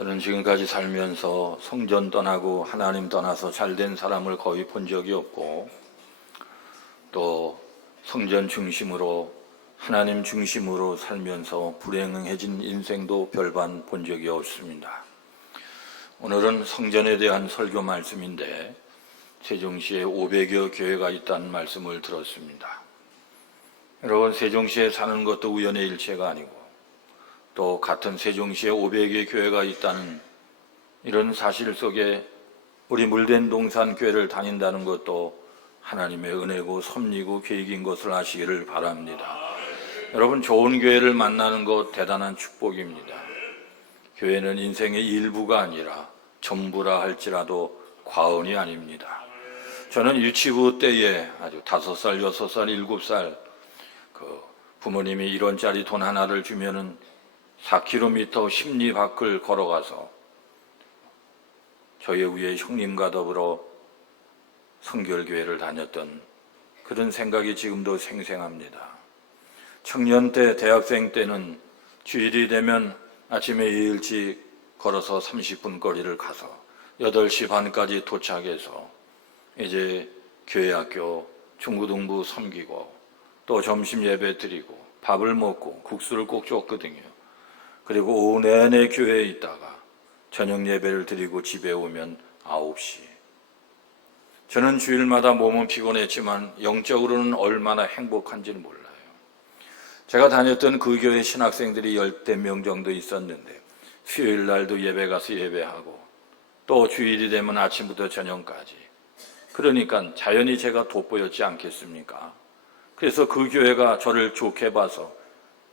저는 지금까지 살면서 성전 떠나고 하나님 떠나서 잘된 사람을 거의 본 적이 없고, 또 성전 중심으로 하나님 중심으로 살면서 불행해진 인생도 별반 본 적이 없습니다. 오늘은 성전에 대한 설교 말씀인데, 세종시에 500여 교회가 있다는 말씀을 들었습니다. 여러분, 세종시에 사는 것도 우연의 일체가 아니고, 또 같은 세종시에 500여 교회가 있다는 이런 사실 속에 우리 물된동산 교회를 다닌다는 것도 하나님의 은혜고 섭리고 계획인 것을 아시기를 바랍니다. 여러분, 좋은 교회를 만나는 것 대단한 축복입니다. 교회는 인생의 일부가 아니라 전부라 할지라도 과언이 아닙니다. 저는 유치부 때에 아주 5살, 6살, 7살 부모님이 1원짜리 돈 하나를 주면은 4km 십리 밖을 걸어가서 저의 위에 형님과 더불어 성결교회를 다녔던 그런 생각이 지금도 생생합니다. 청년 때, 대학생 때는 주일이 되면 아침에 일찍 걸어서 30분 거리를 가서 8시 반까지 도착해서 이제 교회 학교 중고등부 섬기고 또 점심 예배 드리고 밥을 먹고 국수를 꼭 줬거든요. 그리고 오후 내내 교회에 있다가 저녁 예배를 드리고 집에 오면 9시. 저는 주일마다 몸은 피곤했지만 영적으로는 얼마나 행복한지는 몰라요. 제가 다녔던 그 교회 신학생들이 10대 명 정도 있었는데 수요일 날도 예배 가서 예배하고 또 주일이 되면 아침부터 저녁까지. 그러니까 자연히 제가 돋보였지 않겠습니까? 그래서 그 교회가 저를 좋게 봐서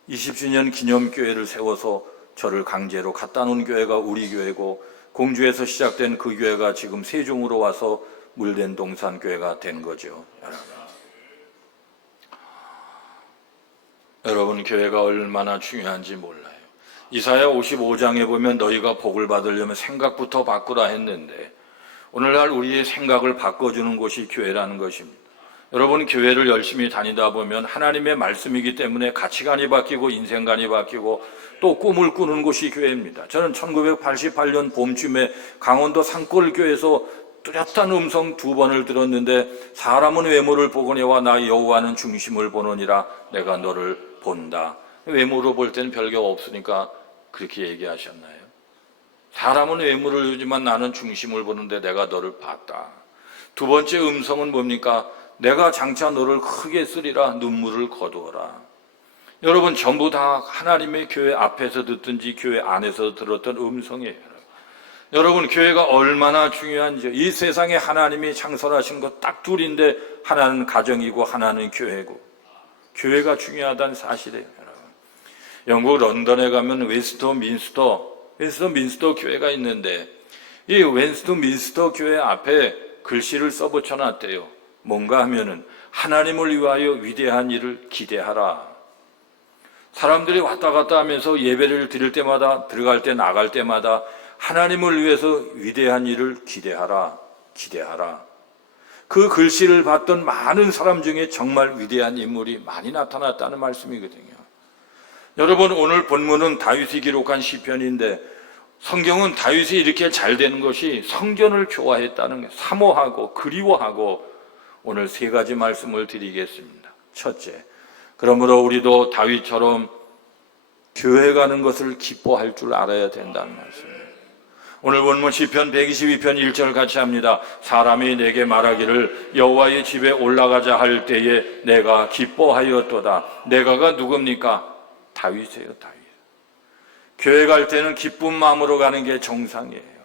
20주년 기념교회를 세워서 저를 강제로 갖다 놓은 교회가 우리 교회고, 공주에서 시작된 그 교회가 지금 세종으로 와서 물된동산 교회가 된 거죠. 여러분, 교회가 얼마나 중요한지 몰라요. 이사야 55장에 보면 너희가 복을 받으려면 생각부터 바꾸라 했는데, 오늘날 우리의 생각을 바꿔주는 곳이 교회라는 것입니다. 여러분, 교회를 열심히 다니다 보면 하나님의 말씀이기 때문에 가치관이 바뀌고 인생관이 바뀌고 또 꿈을 꾸는 곳이 교회입니다. 저는 1988년 봄쯤에 강원도 산골교회에서 뚜렷한 음성 2번을 들었는데, 사람은 외모를 보거니와 나 여호와는 중심을 보느니라. 내가 너를 본다. 외모로 볼 때는 별게 없으니까 그렇게 얘기하셨나요? 사람은 외모를 보지만 나는 중심을 보는데 내가 너를 봤다. 두 번째 음성은 뭡니까? 내가 장차 너를 크게 쓰리라. 눈물을 거두어라. 여러분, 전부 다 하나님의 교회 앞에서 듣든지 교회 안에서 들었던 음성이에요. 여러분, 교회가 얼마나 중요한지. 이 세상에 하나님이 창설하신 것 딱 둘인데, 하나는 가정이고 하나는 교회고, 교회가 중요하다는 사실이에요. 여러분, 영국 런던에 가면 웨스트민스터 교회가 있는데, 이 웨스트민스터 교회 앞에 글씨를 써붙여놨대요. 뭔가 하면은 하나님을 위하여 위대한 일을 기대하라. 사람들이 왔다 갔다 하면서 예배를 드릴 때마다, 들어갈 때 나갈 때마다 하나님을 위해서 위대한 일을 기대하라. 그 글씨를 봤던 많은 사람 중에 정말 위대한 인물이 많이 나타났다는 말씀이거든요. 여러분, 오늘 본문은 다윗이 기록한 시편인데, 성경은 다윗이 이렇게 잘 되는 것이 성전을 좋아했다는 거예요. 사모하고 그리워하고. 오늘 3가지 말씀을 드리겠습니다. 첫째, 그러므로 우리도 다윗처럼 교회 가는 것을 기뻐할 줄 알아야 된다는 말씀이에요. 오늘 본문 시편 122편 1절 같이 합니다. 사람이 내게 말하기를 여호와의 집에 올라가자 할 때에 내가 기뻐하였도다. 내가가 누굽니까? 다윗이에요, 다윗. 교회 갈 때는 기쁜 마음으로 가는 게 정상이에요.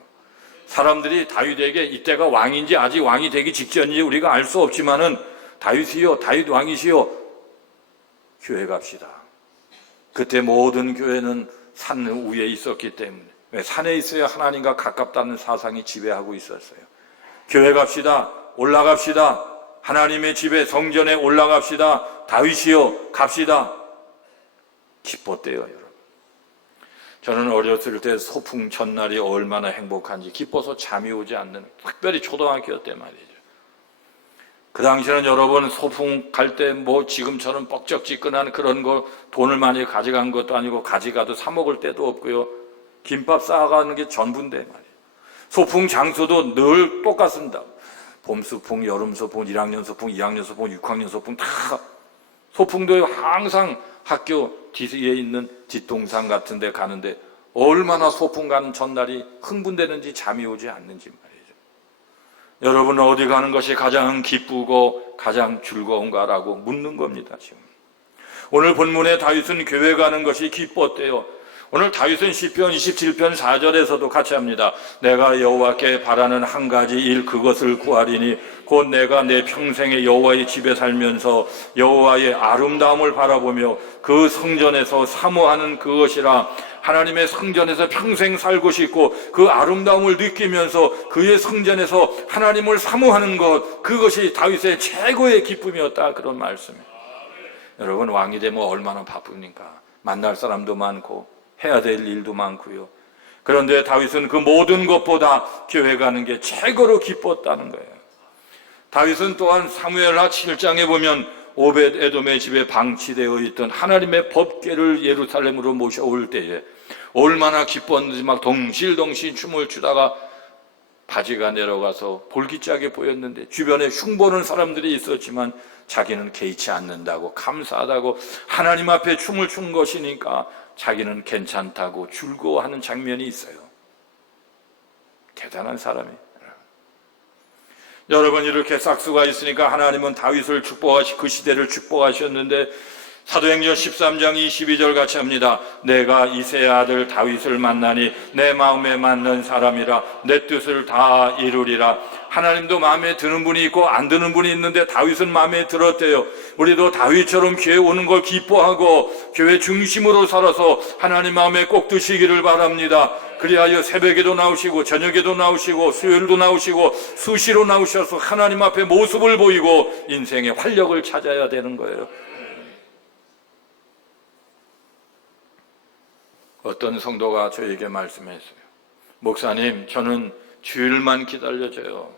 사람들이 다윗에게 이때가 왕인지 아직 왕이 되기 직전인지 우리가 알 수 없지만은 다윗이요, 다윗 왕이시요, 교회 갑시다. 그때 모든 교회는 산 위에 있었기 때문에, 왜? 산에 있어야 하나님과 가깝다는 사상이 지배하고 있었어요. 교회 갑시다. 올라갑시다. 하나님의 집에 성전에 올라갑시다. 다윗이요, 갑시다. 기뻤대요, 여러분. 저는 어렸을 때 소풍 전날이 얼마나 행복한지, 기뻐서 잠이 오지 않는, 특별히 초등학교 때 말이죠. 그 당시에는 여러분, 소풍 갈 때 뭐 지금처럼 뻑적지근한 그런 거 돈을 많이 가져간 것도 아니고 가져가도 사 먹을 때도 없고요. 김밥 싸가는 게 전부인데 말이에요. 소풍 장소도 늘 똑같습니다. 봄 소풍, 여름 소풍, 1학년 소풍, 2학년 소풍, 6학년 소풍 다 소풍도 항상 학교 뒤에 있는 뒷동산 같은 데 가는데 얼마나 소풍 가는 전날이 흥분되는지 잠이 오지 않는지 말이죠. 여러분은 어디 가는 것이 가장 기쁘고 가장 즐거운가라고 묻는 겁니다. 지금 오늘 본문에 다윗은 교회 가는 것이 기뻤대요. 오늘 다윗은 시편 27편 4절에서도 같이 합니다. 내가 여호와께 바라는 한 가지 일 그것을 구하리니 곧 내가 내 평생에 여호와의 집에 살면서 여호와의 아름다움을 바라보며 그 성전에서 사모하는 그것이라. 하나님의 성전에서 평생 살고 싶고 그 아름다움을 느끼면서 그의 성전에서 하나님을 사모하는 것, 그것이 다윗의 최고의 기쁨이었다, 그런 말씀입니다. 여러분, 왕이 되면 얼마나 바쁩니까? 만날 사람도 많고 해야 될 일도 많고요. 그런데 다윗은 그 모든 것보다 교회 가는 게 최고로 기뻤다는 거예요. 다윗은 또한 사무엘하 7장에 보면 오벳 에돔의 집에 방치되어 있던 하나님의 법궤를 예루살렘으로 모셔올 때에 얼마나 기뻤는지 막 덩실덩실 춤을 추다가 바지가 내려가서 볼기짝에 보였는데 주변에 흉보는 사람들이 있었지만 자기는 개의치 않는다고, 감사하다고, 하나님 앞에 춤을 춘 것이니까 자기는 괜찮다고 즐거워하는 장면이 있어요. 대단한 사람이에요. 여러분, 이렇게 싹수가 있으니까 하나님은 다윗을 축복하시, 그 시대를 축복하셨는데 사도행전 13장 22절 같이 합니다. 내가 이새의 아들 다윗을 만나니 내 마음에 맞는 사람이라 내 뜻을 다 이루리라. 하나님도 마음에 드는 분이 있고 안 드는 분이 있는데 다윗은 마음에 들었대요. 우리도 다윗처럼 교회 오는 걸 기뻐하고 교회 중심으로 살아서 하나님 마음에 꼭 드시기를 바랍니다. 그리하여 새벽에도 나오시고 저녁에도 나오시고 수요일도 나오시고 수시로 나오셔서 하나님 앞에 모습을 보이고 인생의 활력을 찾아야 되는 거예요. 어떤 성도가 저에게 말씀했어요. 목사님, 저는 주일만 기다려져요.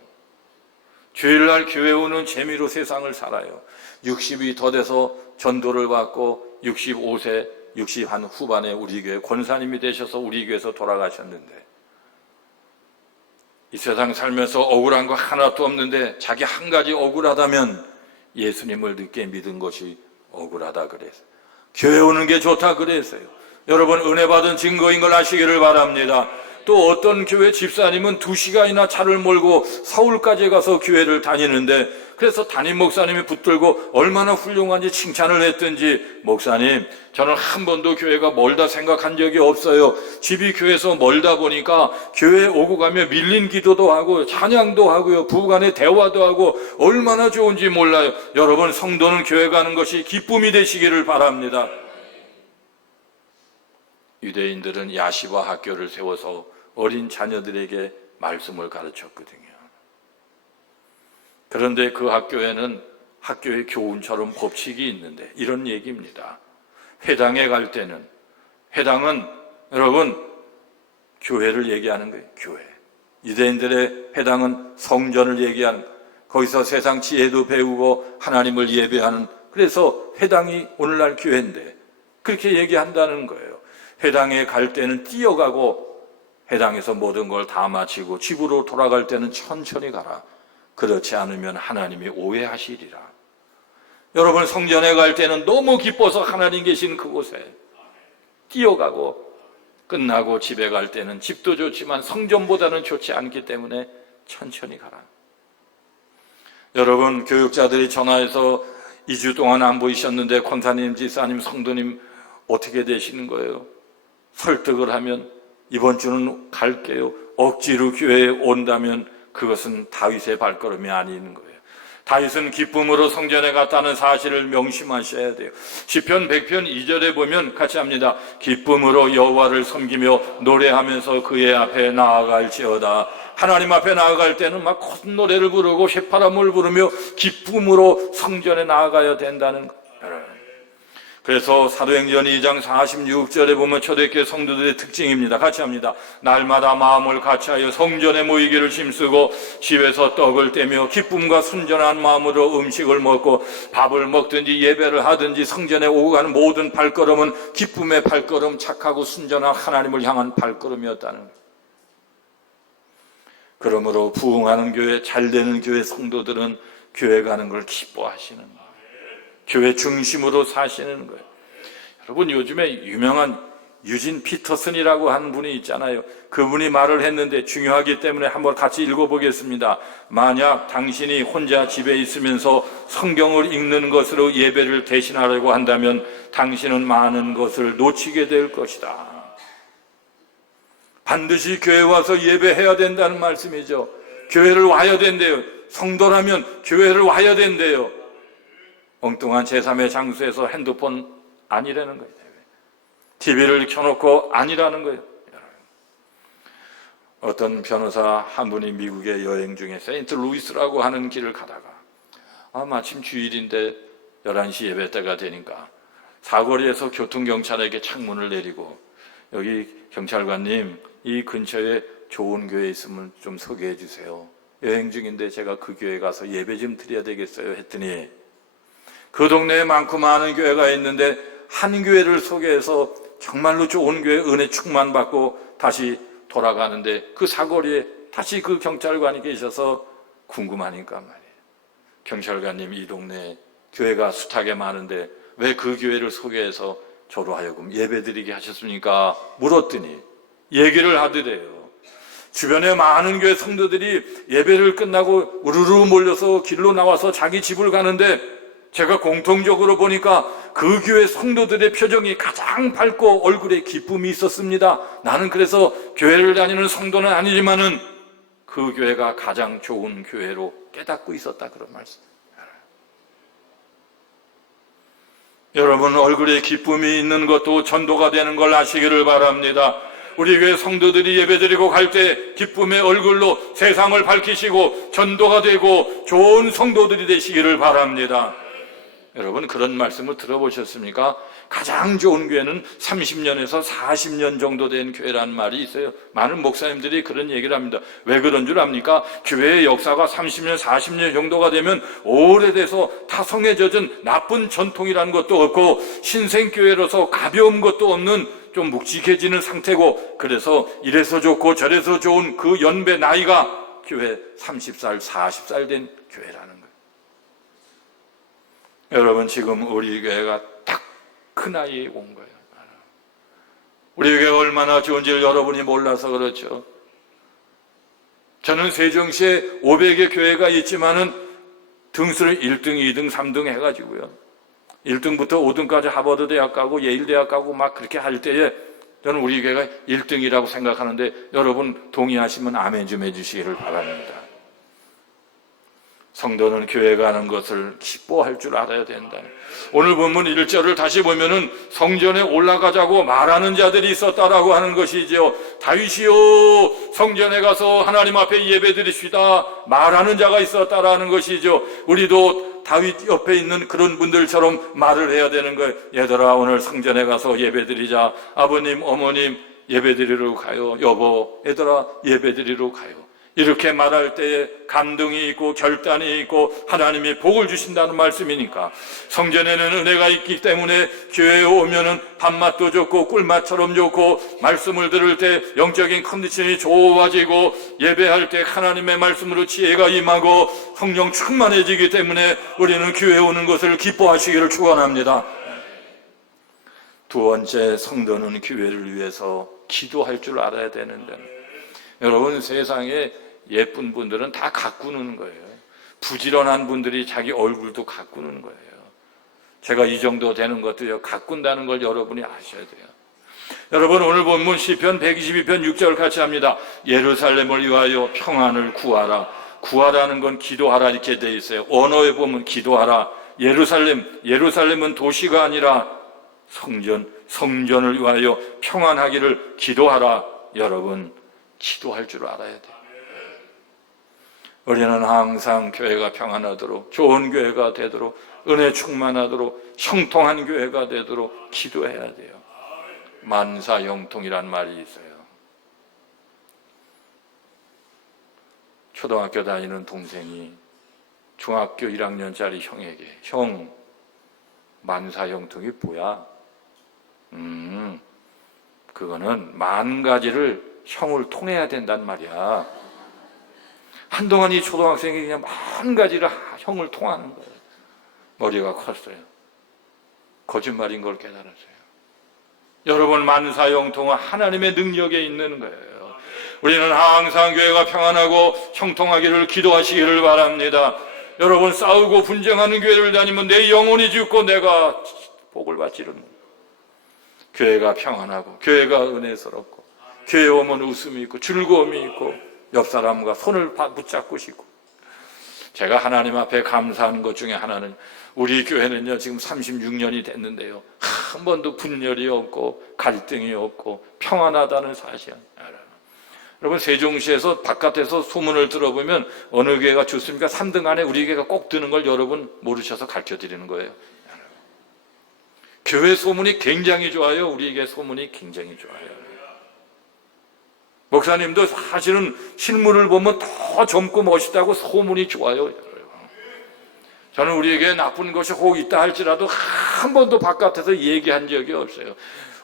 주일날 교회 오는 재미로 세상을 살아요. 60이 더 돼서 전도를 받고 65세, 60 한 후반에 우리 교회 권사님이 되셔서 우리 교회에서 돌아가셨는데 이 세상 살면서 억울한 거 하나도 없는데 자기 한 가지 억울하다면 예수님을 늦게 믿은 것이 억울하다 그랬어요. 교회 오는 게 좋다 그랬어요. 여러분, 은혜 받은 증거인 걸 아시기를 바랍니다. 또 어떤 교회 집사님은 2시간이나 차를 몰고 서울까지 가서 교회를 다니는데 그래서 담임 목사님이 붙들고 얼마나 훌륭한지 칭찬을 했든지, 목사님, 저는 한 번도 교회가 멀다 생각한 적이 없어요. 집이 교회에서 멀다 보니까 교회에 오고 가면 밀린 기도도 하고 찬양도 하고요, 부부간에 대화도 하고 얼마나 좋은지 몰라요. 여러분, 성도는 교회 가는 것이 기쁨이 되시기를 바랍니다. 유대인들은 야시바 학교를 세워서 어린 자녀들에게 말씀을 가르쳤거든요. 그런데 그 학교에는 학교의 교훈처럼 법칙이 있는데 이런 얘기입니다. 회당에 갈 때는, 회당은 여러분 교회를 얘기하는 거예요. 교회. 유대인들의 회당은 성전을 얘기하는 거예요. 거기서 세상 지혜도 배우고 하나님을 예배하는, 그래서 회당이 오늘날 교회인데 그렇게 얘기한다는 거예요. 회당에 갈 때는 뛰어가고 회당에서 모든 걸 다 마치고 집으로 돌아갈 때는 천천히 가라. 그렇지 않으면 하나님이 오해하시리라. 여러분, 성전에 갈 때는 너무 기뻐서 하나님 계신 그곳에 뛰어가고 끝나고 집에 갈 때는 집도 좋지만 성전보다는 좋지 않기 때문에 천천히 가라. 여러분, 교육자들이 전화해서 2주 동안 안 보이셨는데 권사님, 지사님, 성도님 어떻게 되시는 거예요? 설득을 하면 이번 주는 갈게요. 억지로 교회에 온다면 그것은 다윗의 발걸음이 아닌 거예요. 다윗은 기쁨으로 성전에 갔다는 사실을 명심하셔야 돼요. 시편 100편 2절에 보면 같이 합니다. 기쁨으로 여호와를 섬기며 노래하면서 그의 앞에 나아갈지어다. 하나님 앞에 나아갈 때는 막 콧노래를 부르고 휘파람을 부르며 기쁨으로 성전에 나아가야 된다는 거예요. 그래서 사도행전 2장 46절에 보면 초대교회 성도들의 특징입니다. 같이 합니다. 날마다 마음을 같이하여 성전에 모이기를 힘쓰고 집에서 떡을 떼며 기쁨과 순전한 마음으로 음식을 먹고 밥을 먹든지 예배를 하든지 성전에 오고 가는 모든 발걸음은 기쁨의 발걸음, 착하고 순전한 하나님을 향한 발걸음이었다는 거예요. 그러므로 부흥하는 교회, 잘되는 교회 성도들은 교회 가는 걸 기뻐하시는 거예요. 교회 중심으로 사시는 거예요. 여러분, 요즘에 유명한 유진 피터슨이라고 하는 분이 있잖아요. 그분이 말을 했는데 중요하기 때문에 한번 같이 읽어보겠습니다. 만약 당신이 혼자 집에 있으면서 성경을 읽는 것으로 예배를 대신하려고 한다면 당신은 많은 것을 놓치게 될 것이다. 반드시 교회 와서 예배해야 된다는 말씀이죠. 교회를 와야 된대요. 성도라면 교회를 와야 된대요. 엉뚱한 제3의 장소에서 핸드폰 아니라는 거예요. TV를 켜놓고 아니라는 거예요. 어떤 변호사 한 분이 미국에 여행 중에 세인트루이스라고 하는 길을 가다가 마침 주일인데 11시 예배 때가 되니까 사거리에서 교통경찰에게 창문을 내리고 여기 경찰관님, 이 근처에 좋은 교회 있으면 좀 소개해 주세요. 여행 중인데 제가 그 교회 가서 예배 좀 드려야 되겠어요 했더니 그 동네에 많고 많은 교회가 있는데 한 교회를 소개해서 정말로 좋은 교회 은혜 충만받고 다시 돌아가는데 그 사거리에 다시 그 경찰관이 계셔서 궁금하니까 말이에요. 경찰관님, 이 동네에 교회가 숱하게 많은데 왜 그 교회를 소개해서 저로 하여금 예배드리게 하셨습니까? 물었더니 얘기를 하더래요. 주변에 많은 교회 성도들이 예배를 끝나고 우르르 몰려서 길로 나와서 자기 집을 가는데 제가 공통적으로 보니까 그 교회 성도들의 표정이 가장 밝고 얼굴에 기쁨이 있었습니다. 나는 그래서 교회를 다니는 성도는 아니지만은 그 교회가 가장 좋은 교회로 깨닫고 있었다, 그런 말씀. 여러분, 얼굴에 기쁨이 있는 것도 전도가 되는 걸 아시기를 바랍니다. 우리 교회 성도들이 예배드리고 갈 때 기쁨의 얼굴로 세상을 밝히시고 전도가 되고 좋은 성도들이 되시기를 바랍니다. 여러분, 그런 말씀을 들어보셨습니까? 가장 좋은 교회는 30년에서 40년 정도 된 교회라는 말이 있어요. 많은 목사님들이 그런 얘기를 합니다. 왜 그런 줄 압니까? 교회의 역사가 30년, 40년 정도가 되면 오래돼서 타성에 젖은 나쁜 전통이라는 것도 없고 신생교회로서 가벼운 것도 없는 좀 묵직해지는 상태고, 그래서 이래서 좋고 저래서 좋은 그 연배 나이가 교회 30살, 40살 된 교회라는 거예요. 여러분, 지금 우리 교회가 딱 그 나이에 온 거예요. 우리 교회가 얼마나 좋은지를 여러분이 몰라서 그렇죠. 저는 세종시에 500의 교회가 있지만은 등수를 1등, 2등, 3등 해가지고요. 1등부터 5등까지 하버드 대학 가고 예일 대학 가고 막 그렇게 할 때에 저는 우리 교회가 1등이라고 생각하는데 여러분 동의하시면 아멘 좀 해주시기를 바랍니다. 성도는 교회 가는 것을 기뻐할 줄 알아야 된다. 오늘 본문 1절을 다시 보면은 성전에 올라가자고 말하는 자들이 있었다라고 하는 것이지요. 다윗이요, 성전에 가서 하나님 앞에 예배드립시다 말하는 자가 있었다라는 것이죠. 우리도 다윗 옆에 있는 그런 분들처럼 말을 해야 되는 거예요. 얘들아, 오늘 성전에 가서 예배드리자. 아버님, 어머님 예배드리러 가요. 여보, 얘들아 예배드리러 가요. 이렇게 말할 때에 감동이 있고 결단이 있고 하나님이 복을 주신다는 말씀이니까, 성전에는 은혜가 있기 때문에 교회에 오면은 밥맛도 좋고 꿀맛처럼 좋고 말씀을 들을 때 영적인 컨디션이 좋아지고 예배할 때 하나님의 말씀으로 지혜가 임하고 성령 충만해지기 때문에 우리는 교회에 오는 것을 기뻐하시기를 축원합니다. 두 번째, 성도는 교회를 위해서 기도할 줄 알아야 되는데, 여러분, 세상에 예쁜 분들은 다 가꾸는 거예요. 부지런한 분들이 자기 얼굴도 가꾸는 거예요. 제가 이 정도 되는 것도요, 가꾼다는 걸 여러분이 아셔야 돼요. 여러분, 오늘 본문 시편 122편 6절 같이 합니다. 예루살렘을 위하여 평안을 구하라. 구하라는 건 기도하라 이렇게 돼 있어요. 언어에 보면 기도하라. 예루살렘은 도시가 아니라 성전을 위하여 평안하기를 기도하라. 여러분, 기도할 줄 알아야 돼요. 우리는 항상 교회가 평안하도록, 좋은 교회가 되도록 은혜 충만하도록 형통한 교회가 되도록 기도해야 돼요. 만사형통이란 말이 있어요. 초등학교 다니는 동생이 중학교 1학년짜리 형에게 형, 만사형통이 뭐야? 그거는 만 가지를 형을 통해야 된단 말이야. 한동안 이 초등학생이 그냥 만 가지를 형을 통하는 거예요. 머리가 컸어요. 거짓말인 걸 깨달았어요. 여러분, 만사형통은 하나님의 능력에 있는 거예요. 우리는 항상 교회가 평안하고 형통하기를 기도하시기를 바랍니다. 여러분, 싸우고 분쟁하는 교회를 다니면 내 영혼이 죽고 내가 복을 받지를 못해요. 교회가 평안하고 교회가 은혜스럽고 교회 오면 웃음이 있고 즐거움이 있고 옆 사람과 손을 붙잡고 싶고. 제가 하나님 앞에 감사하는 것 중에 하나는 우리 교회는요 지금 36년이 됐는데요 한 번도 분열이 없고 갈등이 없고 평안하다는 사실 알아요. 여러분, 세종시에서 바깥에서 소문을 들어보면 어느 교회가 좋습니까? 3등 안에 우리 교회가 꼭 드는 걸 여러분 모르셔서 가르쳐드리는 거예요. 교회 소문이 굉장히 좋아요. 우리 교회 소문이 굉장히 좋아요. 목사님도 사실은 실물을 보면 더 젊고 멋있다고 소문이 좋아요. 저는 우리에게 나쁜 것이 혹 있다 할지라도 한 번도 바깥에서 얘기한 적이 없어요.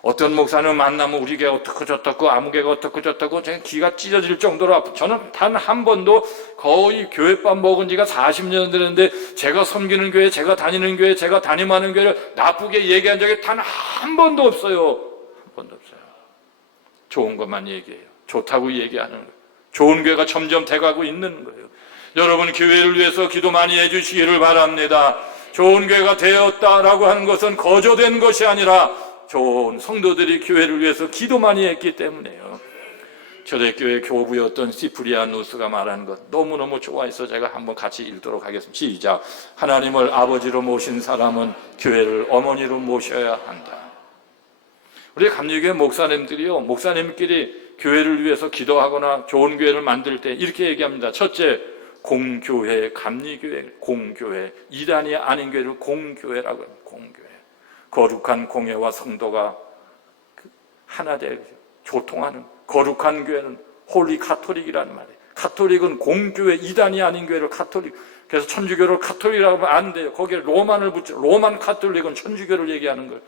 어떤 목사는 만나면 우리 교회 어떻고 저떻고 아무 교회가 어떻고 저떻고 제 귀가 찢어질 정도로 아프. 저는 단 한 번도 거의 교회밥 먹은 지가 40년 되는데 제가 섬기는 교회, 제가 다니는 교회, 제가 담임하는 교회를 나쁘게 얘기한 적이 단 한 번도 없어요. 한 번도 없어요. 좋은 것만 얘기해요. 좋다고 얘기하는 거예요. 좋은 교회가 점점 돼가고 있는 거예요. 여러분, 교회를 위해서 기도 많이 해주시기를 바랍니다. 좋은 교회가 되었다라고 하는 것은 거저된 것이 아니라 좋은 성도들이 교회를 위해서 기도 많이 했기 때문에요. 초대교회 교부였던 시프리아누스가 말한 것 너무너무 좋아해서 제가 한번 같이 읽도록 하겠습니다. 시작. 하나님을 아버지로 모신 사람은 교회를 어머니로 모셔야 한다. 우리 감리교회 목사님들이요, 목사님끼리 교회를 위해서 기도하거나 좋은 교회를 만들 때 이렇게 얘기합니다. 첫째, 공교회, 감리교회, 공교회, 이단이 아닌 교회를 공교회라고 합니다. 공교회. 거룩한 공예와 성도가 하나 되고 조통하는 거룩한 교회는 홀리 카톨릭이라는 말이에요. 카톨릭은 공교회, 이단이 아닌 교회를 카톨릭. 그래서 천주교를 카톨릭이라고 하면 안 돼요. 거기에 로만을 붙여. 로만 카톨릭은 천주교를 얘기하는 거예요.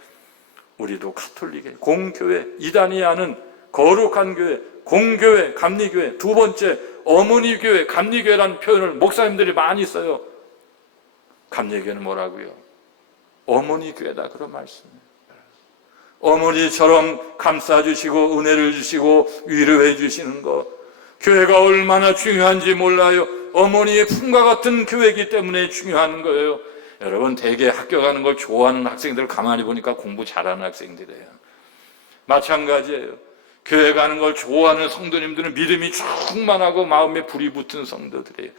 우리도 카톨릭이에요. 공교회, 이단이 아닌 거룩한 교회, 공교회, 감리교회. 두 번째, 어머니 교회, 감리교회라는 표현을 목사님들이 많이 써요. 감리교회는 뭐라고요? 어머니 교회다, 그런 말씀이에요. 어머니처럼 감싸주시고 은혜를 주시고 위로해 주시는 것, 교회가 얼마나 중요한지 몰라요. 어머니의 품과 같은 교회이기 때문에 중요한 거예요. 여러분, 대개 학교 가는 걸 좋아하는 학생들 가만히 보니까 공부 잘하는 학생들이에요. 마찬가지예요. 교회 가는 걸 좋아하는 성도님들은 믿음이 충만하고 마음에 불이 붙은 성도들이에요.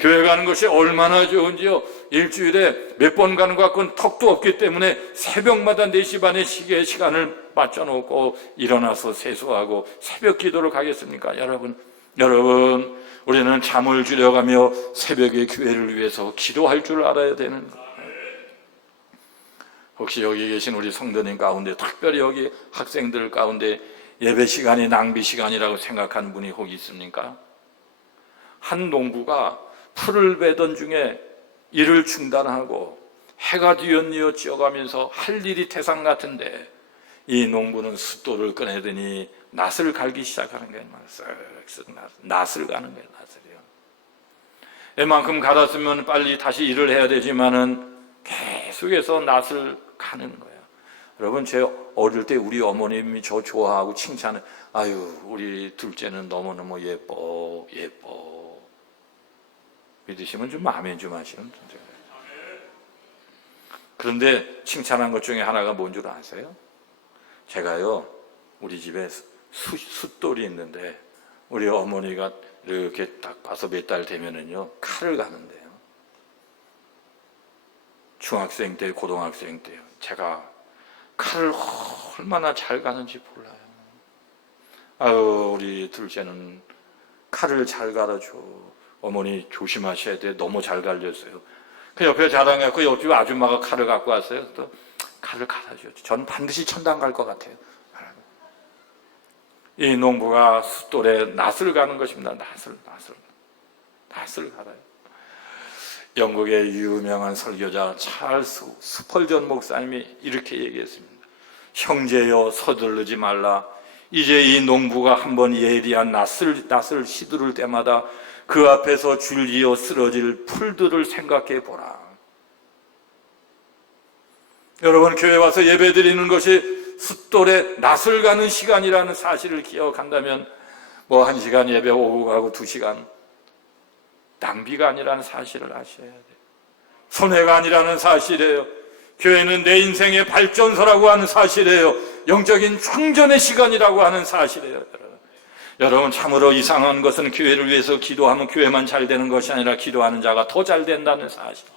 교회 가는 것이 얼마나 좋은지요. 일주일에 몇 번 가는 것 같고는 턱도 없기 때문에 새벽마다 4시 반에 시간을 맞춰놓고 일어나서 세수하고 새벽 기도를 가겠습니까? 여러분, 우리는 잠을 줄여가며 새벽에 교회를 위해서 기도할 줄 알아야 되는 거예요. 혹시 여기 계신 우리 성도님 가운데, 특별히 여기 학생들 가운데 예배 시간이 낭비 시간이라고 생각하는 분이 혹 있습니까? 한 농부가 풀을 베던 중에 일을 중단하고 해가 뉘엿뉘엿 지어가면서 할 일이 태산 같은데 이 농부는 숫돌을 꺼내더니 낫을 갈기 시작하는 거예요. 낫을 가는 거예요. 낫을요. 이만큼 갈았으면 빨리 다시 일을 해야 되지만은 계속해서 낫을 가는 거예요. 여러분, 제 어릴 때 우리 어머님이 저 좋아하고 칭찬을, 아유, 우리 둘째는 너무너무 예뻐. 믿으시면 좀 아멘 좀 하시면 돼요. 그런데 칭찬한 것 중에 하나가 뭔 줄 아세요? 제가요, 우리 집에 숫돌이 있는데 우리 어머니가 이렇게 딱 봐서 몇 달 되면은요, 칼을 가는데요. 중학생 때, 고등학생 때요. 제가 칼을 얼마나 잘 가는지 몰라요. 아유, 우리 둘째는 칼을 잘 갈아줘. 어머니 조심하셔야 돼. 너무 잘 갈렸어요. 그 옆에 자랑했고 옆집 아줌마가 칼을 갖고 왔어요. 또 칼을 갈아주었죠. 전 반드시 천당 갈 것 같아요. 이 농부가 숫돌에 낫을 가는 것입니다. 낫을 갈아요. 영국의 유명한 설교자 찰스 스펄전 목사님이 이렇게 얘기했습니다. 형제여 서두르지 말라. 이제 이 농부가 한번 예리한 낫을 시두를 때마다 그 앞에서 줄기어 쓰러질 풀들을 생각해 보라. 여러분, 교회 와서 예배 드리는 것이 숫돌에 낫을 가는 시간이라는 사실을 기억한다면 1시간 예배 오고 가고 2시간 낭비가 아니라는 사실을 아셔야 돼요. 손해가 아니라는 사실이에요. 교회는 내 인생의 발전소라고 하는 사실이에요. 영적인 충전의 시간이라고 하는 사실이에요. 여러분, 참으로 이상한 것은 교회를 위해서 기도하면 교회만 잘 되는 것이 아니라 기도하는 자가 더 잘 된다는 사실.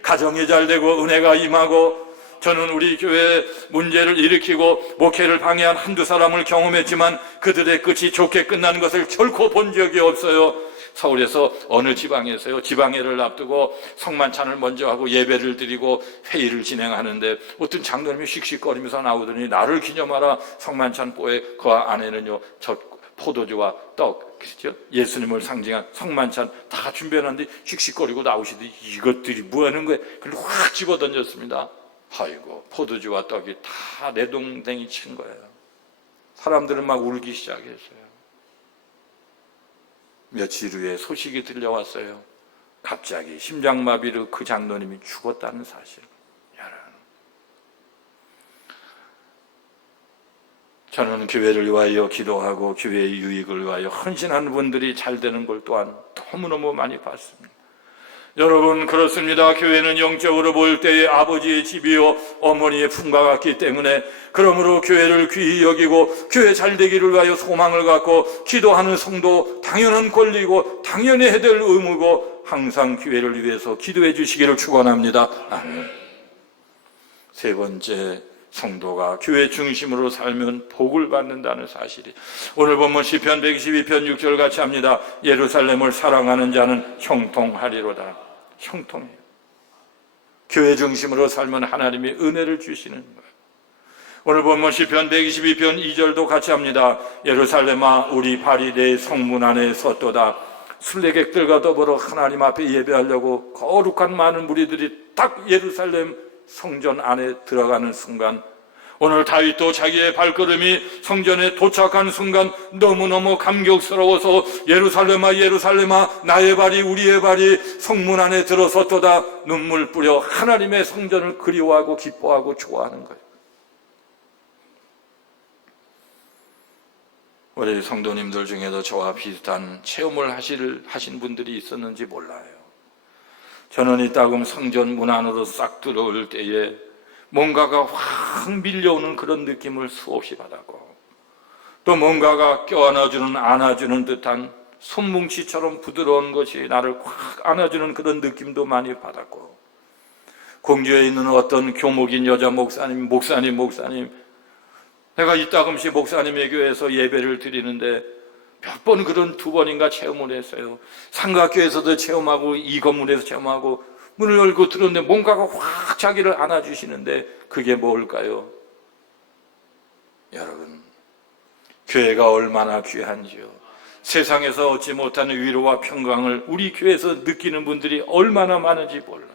가정이 잘 되고 은혜가 임하고, 저는 우리 교회에 문제를 일으키고 목회를 방해한 한두 사람을 경험했지만 그들의 끝이 좋게 끝나는 것을 결코 본 적이 없어요. 서울에서 어느 지방에서요, 지방회를 앞두고 성만찬을 먼저 하고 예배를 드리고 회의를 진행하는데 어떤 장로님이 씩씩거리면서 나오더니 나를 기념하라. 성만찬보에 그 안에는요, 저 포도주와 떡, 그렇죠? 예수님을 상징한 성만찬 다 준비해놨는데 씩씩거리고 나오시더니 이것들이 뭐 하는 거예요? 그걸 확 집어던졌습니다. 아이고, 포도주와 떡이 다 내동댕이 친 거예요. 사람들은 막 울기 시작했어요. 며칠 후에 소식이 들려왔어요. 갑자기 심장마비로 그 장로님이 죽었다는 사실. 저는 교회를 위하여 기도하고 교회의 유익을 위하여 헌신하는 분들이 잘 되는 걸 또한 너무너무 많이 봤습니다. 여러분, 그렇습니다. 교회는 영적으로 볼 때에 아버지의 집이요 어머니의 품과 같기 때문에, 그러므로 교회를 귀히 여기고 교회 잘 되기를 위하여 소망을 갖고 기도하는 성도 당연한 권리고 당연히 해야 될 의무고, 항상 교회를 위해서 기도해 주시기를 축원합니다. 아멘. 세 번째, 성도가 교회 중심으로 살면 복을 받는다는 사실이, 오늘 본문 시편 122편 6절 같이 합니다. 예루살렘을 사랑하는 자는 형통하리로다. 형통해요. 교회 중심으로 살면 하나님이 은혜를 주시는 거예요. 오늘 본문 시편 122편 2절도 같이 합니다. 예루살렘아, 우리 발이 내 성문 안에 섰도다. 순례객들과 더불어 하나님 앞에 예배하려고 거룩한 많은 무리들이 딱 예루살렘 성전 안에 들어가는 순간, 오늘 다윗도 자기의 발걸음이 성전에 도착한 순간 너무너무 감격스러워서 예루살렘아 예루살렘아 나의 발이 우리의 발이 성문 안에 들어섰도다 눈물 뿌려 하나님의 성전을 그리워하고 기뻐하고 좋아하는 거예요. 우리 성도님들 중에도 저와 비슷한 체험을 하신 분들이 있었는지 몰라요. 저는 이따금 성전 문 안으로 싹 들어올 때에 뭔가가 확 밀려오는 그런 느낌을 수없이 받았고, 또 뭔가가 껴안아주는 안아주는 듯한 손뭉치처럼 부드러운 것이 나를 확 안아주는 그런 느낌도 많이 받았고, 공주에 있는 어떤 교목인 여자 목사님 내가 이따금씩 목사님의 교회에서 예배를 드리는데 몇 번 그런 2번인가 체험을 했어요. 삼각교에서도 체험하고 이 건물에서 체험하고, 문을 열고 들었는데 뭔가가 확 자기를 안아주시는데 그게 뭘까요? 여러분, 교회가 얼마나 귀한지요. 세상에서 얻지 못하는 위로와 평강을 우리 교회에서 느끼는 분들이 얼마나 많은지 몰라요.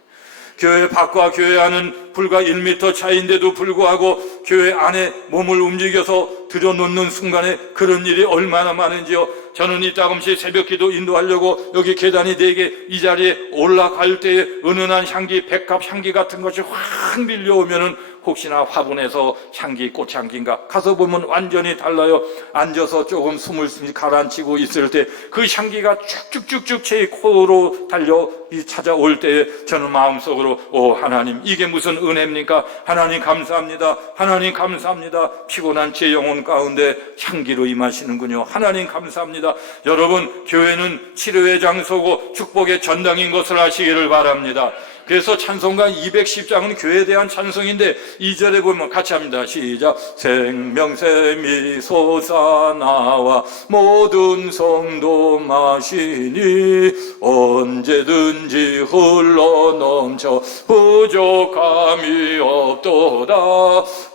교회 밖과 교회 안은 불과 1m 차이인데도 불구하고 교회 안에 몸을 움직여서 들여놓는 순간에 그런 일이 얼마나 많은지요. 저는 이따금씩 새벽기도 인도하려고 여기 계단이 4개 이 자리에 올라갈 때에 은은한 향기, 백합 향기 같은 것이 확 밀려오면은 혹시나 화분에서 향기, 꽃향기인가 가서 보면 완전히 달라요. 앉아서 조금 숨을 가라앉히고 있을 때 그 향기가 쭉쭉쭉쭉 제 코로 달려 찾아올 때에 저는 마음속으로 하나님, 이게 무슨 은혜입니까? 하나님 감사합니다. 하나님 감사합니다. 피곤한 제 영혼 가운데 향기로 임하시는군요. 하나님 감사합니다. 여러분, 교회는 치료의 장소고 축복의 전당인 것을 아시기를 바랍니다. 그래서 찬송가 210장은 교회에 대한 찬송인데 2절에 보면 같이 합니다. 시작. 생명샘이 솟아나와 모든 성도 마시니 언제든지 흘러넘쳐 부족함이 없도다.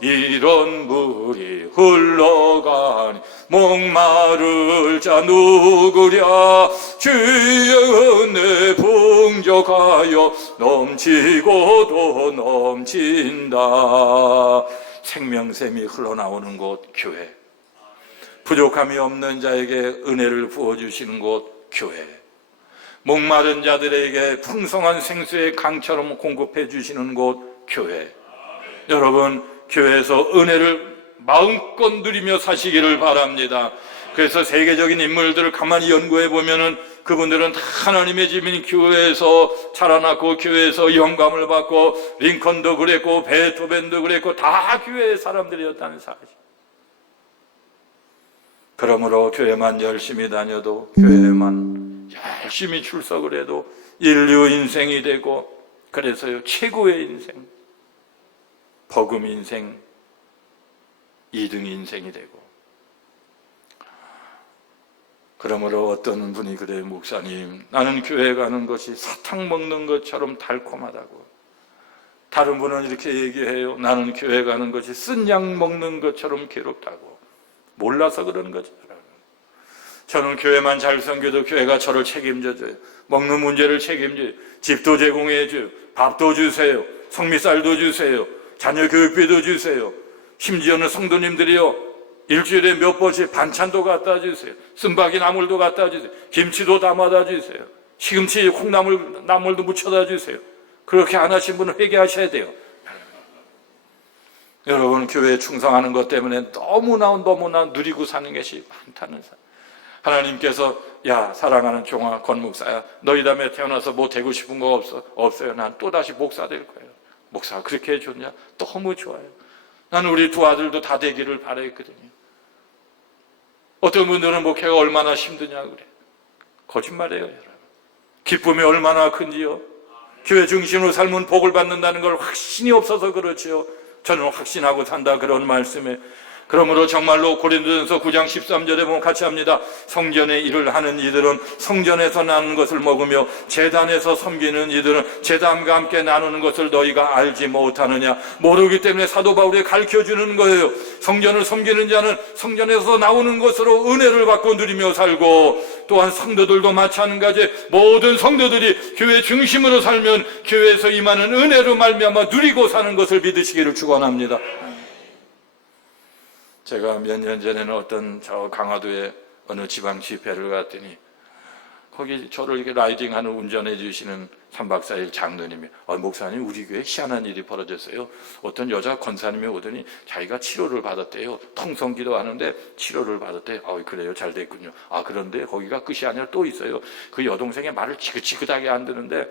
이런 물이 흘러가니 목마를 자 누구랴. 주의 은혜 풍족하여 넘치고 또 넘친다. 생명샘이 흘러나오는 곳 교회, 부족함이 없는 자에게 은혜를 부어주시는 곳 교회, 목마른 자들에게 풍성한 생수의 강처럼 공급해 주시는 곳 교회. 여러분, 교회에서 은혜를 마음껏 누리며 사시기를 바랍니다. 그래서 세계적인 인물들을 가만히 연구해 보면은 그분들은 다 하나님의 집인 교회에서 자라났고 교회에서 영감을 받고, 링컨도 그랬고 베토벤도 그랬고 다 교회의 사람들이었다는 사실. 그러므로 교회만 열심히 다녀도, 교회만 열심히 출석을 해도 인류 인생이 되고, 그래서요 최고의 인생, 복음 인생, 2등 인생이 되고. 그러므로 어떤 분이 그래요. 목사님, 나는 교회 가는 것이 사탕 먹는 것처럼 달콤하다고. 다른 분은 이렇게 얘기해요. 나는 교회 가는 것이 쓴 약 먹는 것처럼 괴롭다고. 몰라서 그러는 거죠. 저는 교회만 잘 섬겨도 교회가 저를 책임져줘요. 먹는 문제를 책임져요. 집도 제공해줘요. 밥도 주세요. 성미쌀도 주세요. 자녀 교육비도 주세요. 심지어는 성도님들이요, 일주일에 몇 번씩 반찬도 갖다 주세요. 쓴바기 나물도 갖다 주세요. 김치도 담아다 주세요. 시금치 콩나물도 무쳐다 주세요. 그렇게 안 하신 분은 회개하셔야 돼요. 여러분, 교회에 충성하는 것 때문에 너무나 누리고 사는 것이 많다는 사람. 하나님께서, 야, 사랑하는 종아 권 목사야, 너희 다음에 태어나서 뭐 되고 싶은 거 없어요. 난 또다시 목사 될 거예요. 목사가 그렇게 해줬냐? 너무 좋아요. 나는 우리 두 아들도 다 되기를 바랬거든요. 어떤 분들은 목회가 얼마나 힘드냐 그래. 거짓말이에요, 여러분. 기쁨이 얼마나 큰지요. 교회 중심으로 살면 복을 받는다는 걸 확신이 없어서 그렇지요. 저는 확신하고 산다, 그런 말씀에. 그러므로 정말로 고린도전서 9장 13절에 보면 같이 합니다. 성전의 일을 하는 이들은 성전에서 나는 것을 먹으며 제단에서 섬기는 이들은 제단과 함께 나누는 것을 너희가 알지 못하느냐. 모르기 때문에 사도 바울이 가르쳐주는 거예요. 성전을 섬기는 자는 성전에서 나오는 것으로 은혜를 받고 누리며 살고, 또한 성도들도 마찬가지. 모든 성도들이 교회 중심으로 살면 교회에서 임하는 은혜로 말미암아 누리고 사는 것을 믿으시기를 축원합니다. 제가 몇 년 전에는 어떤 저 강화도에 어느 지방 집회를 갔더니 거기 저를 이렇게 라이딩하는 운전해 주시는 3박 4일 장로님이, 목사님, 우리 교회에 희한한 일이 벌어졌어요. 어떤 여자 권사님이 오더니 자기가 치료를 받았대요. 통성기도 하는데 치료를 받았대요. 그래요, 잘 됐군요. 그런데 거기가 끝이 아니라 또 있어요. 그 여동생의 말을 지긋지긋하게 안 듣는데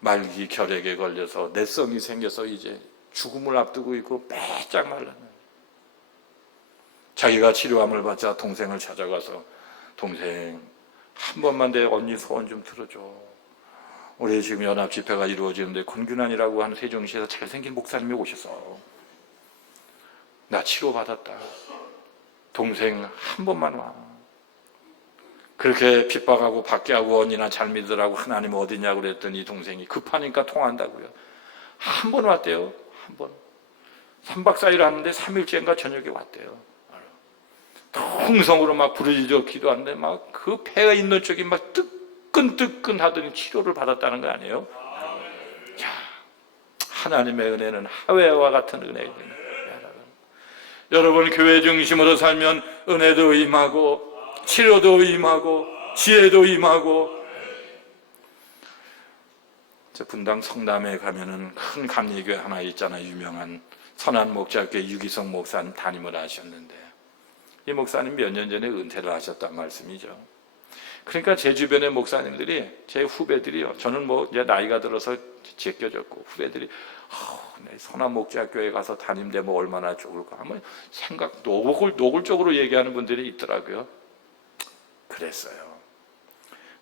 말기 결핵에 걸려서 내성이 생겨서 이제 죽음을 앞두고 있고 빼짝 말랐네. 자기가 치료함을 받자 동생을 찾아가서, 동생, 한 번만 내 언니 소원 좀 들어줘. 우리 지금 연합 집회가 이루어지는데 권균환이라고 하는 세종시에서 잘생긴 목사님이 오셨어. 나 치료받았다. 동생 한 번만 와. 그렇게 핍박하고 박해하고 언니나 잘 믿으라고 하나님 어디냐고 그랬더니 동생이 급하니까 통한다고요. 한 번 왔대요. 한 번. 3박 4일 하는데 3일째인가 저녁에 왔대요. 통성으로 막 부르짖어 기도하는데 막 그 폐가 있는 쪽이 막 뜨끈뜨끈 하더니 치료를 받았다는 거 아니에요? 자, 하나님의 은혜는 하회와 같은 은혜입니다. 여러분, 교회 중심으로 살면 은혜도 임하고 치료도 임하고 지혜도 임하고. 저 분당 성남에 가면은 큰 감리교회 하나 있잖아요. 유명한 선한 목자교회 유기성 목사님 담임을 하셨는데, 이 목사님 몇 년 전에 은퇴를 하셨단 말씀이죠. 그러니까 제 주변의 목사님들이, 제 후배들이요, 저는 뭐 이제 나이가 들어서 제껴졌고, 후배들이 선한 목자교회 가서 담임대 뭐 얼마나 좋을까 하면 생각 노골적으로 얘기하는 분들이 있더라고요. 그랬어요.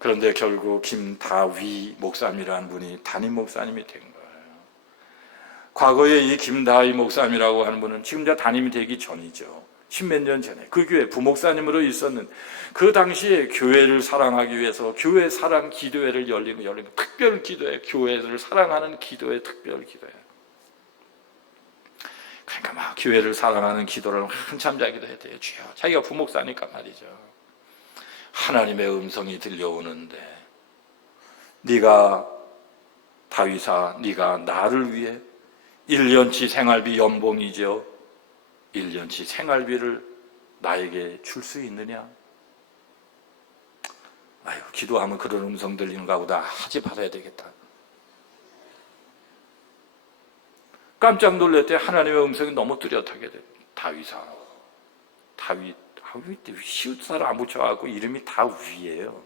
그런데 결국 김다위 목사님이라는 분이 담임 목사님이 된 거예요. 과거에 이 김다위 목사님이라고 하는 분은 지금 다 담임이 되기 전이죠. 십몇 년 전에 그 교회 부목사님으로 있었는 그 당시에 교회를 사랑하기 위해서 교회 사랑 기도회를 열리는 특별 기도회, 교회를 사랑하는 기도회, 특별 기도회. 그러니까 막 교회를 사랑하는 기도를 한참 자기도 했대요. 주여, 자기가 부목사니까 말이죠. 하나님의 음성이 들려오는데, 네가 다윗아, 네가 나를 위해 1년치 생활비 연봉이죠. 1년치 생활비를 나에게 줄 수 있느냐? 아유, 기도하면 그런 음성 들리는가 보다. 하지 받아야 되겠다. 깜짝 놀랐대. 하나님의 음성이 너무 뚜렷하게 돼. 다윗아, 다윗 시옷살을 안 붙여갖고 이름이 다윗이에요.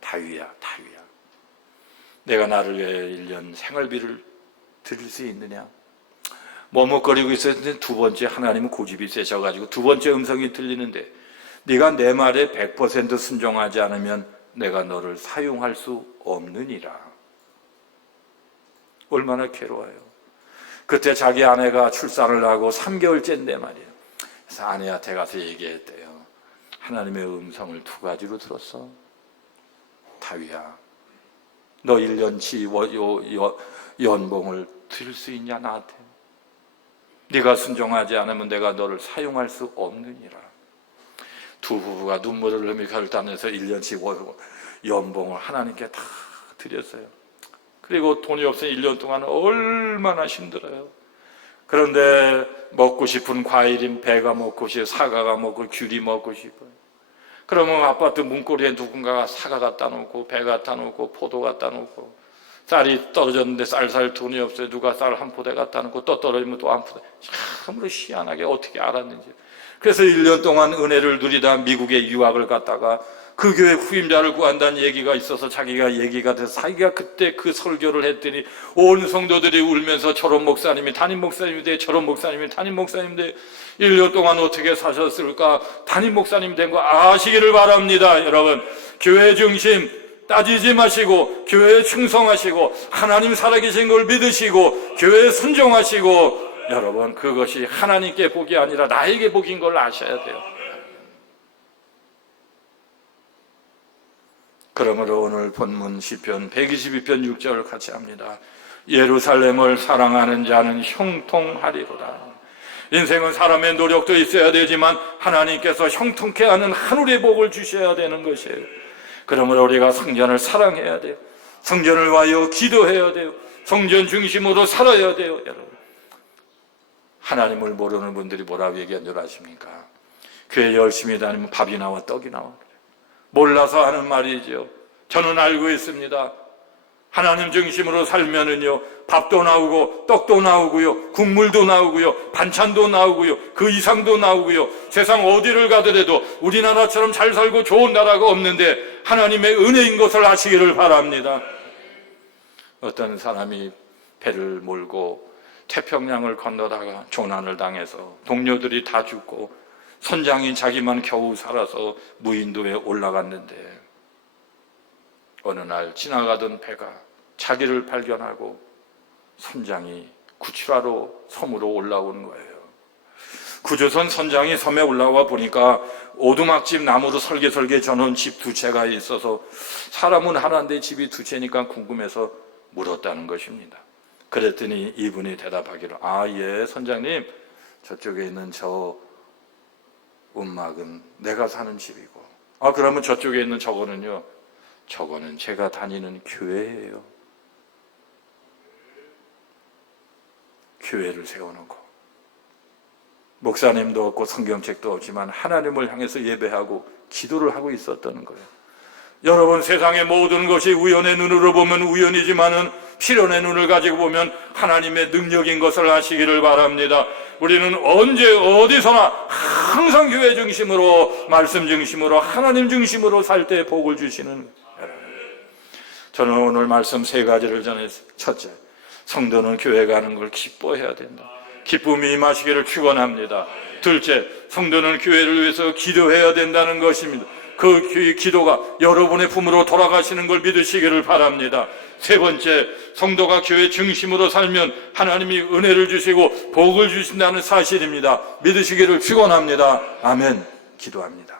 다윗아. 내가 나를 위해 1년 생활비를 드릴 수 있느냐? 머뭇거리고 있었는데 두 번째, 하나님은 고집이 세셔가지고 두 번째 음성이 들리는데, 네가 내 말에 100% 순종하지 않으면 내가 너를 사용할 수 없느니라. 얼마나 괴로워요. 그때 자기 아내가 출산을 하고 3개월째인데 말이에요. 그래서 아내한테 가서 얘기했대요. 하나님의 음성을 두 가지로 들었어. 다윗아, 너 1년치 연봉을 드릴 수 있냐 나한테? 네가 순종하지 않으면 내가 너를 사용할 수 없느니라. 두 부부가 눈물을 흘리며 결단해서 1년치 연봉을 하나님께 다 드렸어요. 그리고 돈이 없으니 1년 동안 얼마나 힘들어요. 그런데 먹고 싶은 과일인 배가 먹고 싶어요. 사과가 먹고 귤이 먹고 싶어요. 그러면 아파트 문고리에 누군가가 사과 갖다 놓고 배 갖다 놓고 포도 갖다 놓고, 쌀이 떨어졌는데 쌀 살 돈이 없어요. 누가 쌀 한 포대 갖다 놓고 또 떨어지면 또 한 포대. 참으로 희한하게 어떻게 알았는지. 그래서 1년 동안 은혜를 누리다 미국에 유학을 갔다가 그 교회 후임자를 구한다는 얘기가 있어서 자기가 얘기가 돼서 자기가 그때 그 설교를 했더니 온 성도들이 울면서 저런 목사님이 담임 목사님이 돼, 저런 목사님이 담임 목사님 돼. 1년 동안 어떻게 사셨을까? 담임 목사님 된 거 아시기를 바랍니다. 여러분, 교회 중심 따지지 마시고 교회에 충성하시고 하나님 살아계신 걸 믿으시고 교회에 순종하시고, 여러분, 그것이 하나님께 복이 아니라 나에게 복인 걸 아셔야 돼요. 그러므로 오늘 본문 시편 122편 6절 같이 합니다. 예루살렘을 사랑하는 자는 형통하리로다. 인생은 사람의 노력도 있어야 되지만 하나님께서 형통케 하는 하늘의 복을 주셔야 되는 것이에요. 그러므로 우리가 성전을 사랑해야 돼요. 성전을 와요 기도해야 돼요. 성전 중심으로 살아야 돼요. 여러분, 하나님을 모르는 분들이 뭐라고 얘기한 줄 아십니까? 교회 열심히 다니면 밥이 나와 떡이 나와. 몰라서 하는 말이죠. 저는 알고 있습니다. 하나님 중심으로 살면은요, 밥도 나오고 떡도 나오고요, 국물도 나오고요, 반찬도 나오고요, 그 이상도 나오고요. 세상 어디를 가더라도 우리나라처럼 잘 살고 좋은 나라가 없는데 하나님의 은혜인 것을 아시기를 바랍니다. 어떤 사람이 배를 몰고 태평양을 건너다가 조난을 당해서 동료들이 다 죽고 선장인 자기만 겨우 살아서 무인도에 올라갔는데, 어느 날 지나가던 배가 자기를 발견하고 선장이 구출하러 섬으로 올라오는 거예요. 구조선 선장이 섬에 올라와 보니까 오두막집 나무로 설계설계 전원 집 두 채가 있어서 사람은 하나인데 집이 두 채니까 궁금해서 물었다는 것입니다. 그랬더니 이분이 대답하기를, 예, 선장님, 저쪽에 있는 저 움막은 내가 사는 집이고, 그러면 저쪽에 있는 저거는요? 저거는 제가 다니는 교회예요. 교회를 세워놓고 목사님도 없고 성경책도 없지만 하나님을 향해서 예배하고 기도를 하고 있었다는 거예요. 여러분, 세상의 모든 것이 우연의 눈으로 보면 우연이지만은 필연의 눈을 가지고 보면 하나님의 능력인 것을 아시기를 바랍니다. 우리는 언제 어디서나 항상 교회 중심으로, 말씀 중심으로, 하나님 중심으로 살 때 복을 주시는. 저는 오늘 말씀 세 가지를 전했어요. 첫째, 성도는 교회 가는 걸 기뻐해야 된다. 기쁨이 임하시기를 축원합니다. 둘째, 성도는 교회를 위해서 기도해야 된다는 것입니다. 그 기도가 여러분의 품으로 돌아가시는 걸 믿으시기를 바랍니다. 세 번째, 성도가 교회 중심으로 살면 하나님이 은혜를 주시고 복을 주신다는 사실입니다. 믿으시기를 축원합니다. 아멘. 기도합니다.